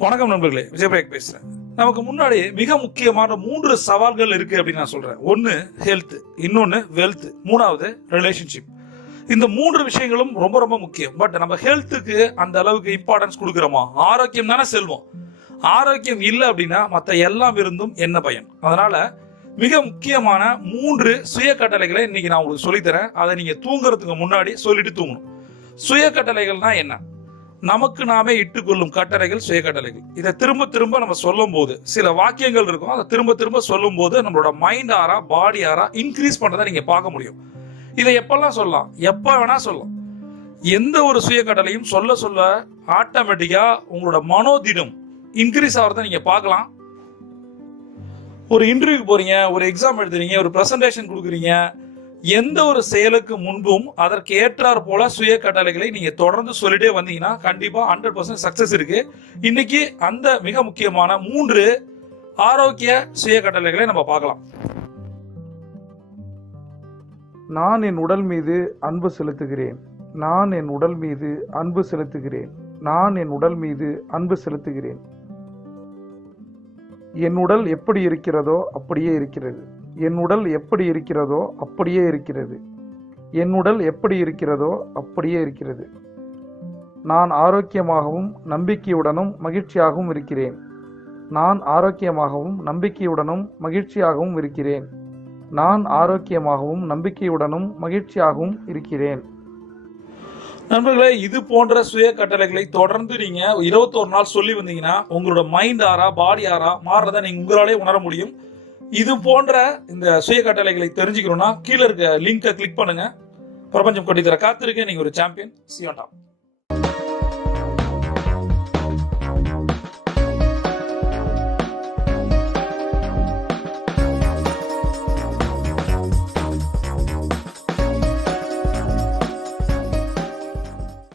வணக்கம் நண்பர்களே, விஜயபிரேக் பேசுறேன். நமக்கு முன்னாடி மிக முக்கியமான 3 சவால்கள் இருக்கு அப்படின்னு நான் சொல்றேன். ஒன்னு ஹெல்த், இன்னொன்னு வெல்த், மூணாவது ரிலேஷன்ஷிப். இந்த 3 விஷயங்களும் ரொம்ப ரொம்ப முக்கியம். பட் நம்ம ஹெல்த்துக்கு அந்த அளவுக்கு இம்பார்ட்டன்ஸ் கொடுக்குறோமா? ஆரோக்கியம் தானே செல்வம். ஆரோக்கியம் இல்லை அப்படின்னா மற்ற எல்லாம் இருந்தும் என்ன பயன்? அதனால மிக முக்கியமான 3 சுய கட்டளைகளை இன்னைக்கு நான் உங்களுக்கு சொல்லித்தரேன். அதை நீங்க தூங்குறதுக்கு முன்னாடி சொல்லிட்டு தூங்கணும். சுய கட்டளைகள்னா என்ன? நமக்கு நாமே இட்டுக்கொள்ளும் கட்டளைகள் சுய கட்டளைகள். இதை திரும்ப திரும்ப நம்ம சொல்லும் போது சில வாக்கியங்கள் இருக்கும். அதை திரும்ப திரும்ப சொல்லும் போது நம்மளோட மைண்ட் ஆரா பாடி ஆரா இன்க்ரீஸ் பண்றதை நீங்க பார்க்க முடியும். இதை எப்பெல்லாம் சொல்லலாம்? எப்ப வேணா சொல்லலாம். எந்த ஒரு சுய கட்டளையும் சொல்ல சொல்ல ஆட்டோமேட்டிக்கா உங்களோட மனோதிடம் இன்க்ரீஸ் ஆகிறத நீங்க பார்க்கலாம். ஒரு இன்டர்வியூ போறீங்க, ஒரு எக்ஸாம் எழுதுறீங்க, ஒரு பிரசன்டேஷன் கொடுக்குறீங்க, எந்த ஒரு செயலுக்கு முன்பும் அதற்கு ஏற்றார் போல சுய கட்டளைகளை நீங்க தொடர்ந்து சொல்லிட்டே வந்தீங்கன்னா கண்டிப்பா 100% சக்சஸ் இருக்கு. இன்னைக்கு அந்த மிக முக்கியமான 3 ஆரோக்கிய சுய கட்டளைகளை நம்ம பார்க்கலாம். நான் என் உடல் மீது அன்பு செலுத்துகிறேன். நான் என் உடல் மீது அன்பு செலுத்துகிறேன். நான் என் உடல் மீது அன்பு செலுத்துகிறேன். என் உடல் எப்படி இருக்கிறதோ அப்படியே இருக்கிறது. என் உடல் எப்படி இருக்கிறதோ அப்படியே இருக்கிறது. என் உடல் எப்படி இருக்கிறதோ அப்படியே இருக்கிறது. நான் ஆரோக்கியமாகவும் நம்பிக்கையுடனும் மகிழ்ச்சியாகவும் இருக்கிறேன். நான் ஆரோக்கியமாகவும் நம்பிக்கையுடனும் மகிழ்ச்சியாகவும் இருக்கிறேன். நான் ஆரோக்கியமாகவும் நம்பிக்கையுடனும் மகிழ்ச்சியாகவும் இருக்கிறேன். நண்பர்களே, இது போன்ற சுய கட்டளைகளை தொடர்ந்து நீங்க 21 நாள் சொல்லி வந்தீங்கன்னா உங்களோட மைண்ட் ஆரா பாடி ஆரா மாறுறதை நீங்க உங்களாலே உணர முடியும். இது போன்ற இந்த சுய கட்டளைகளை தெரிஞ்சுக்கணும்னா கீழே இருக்க லிங்கை கிளிக் பண்ணுங்க. பிரபஞ்சம் கொட்டி தர காத்திருக்கேன். நீங்க ஒரு champion. See you on top.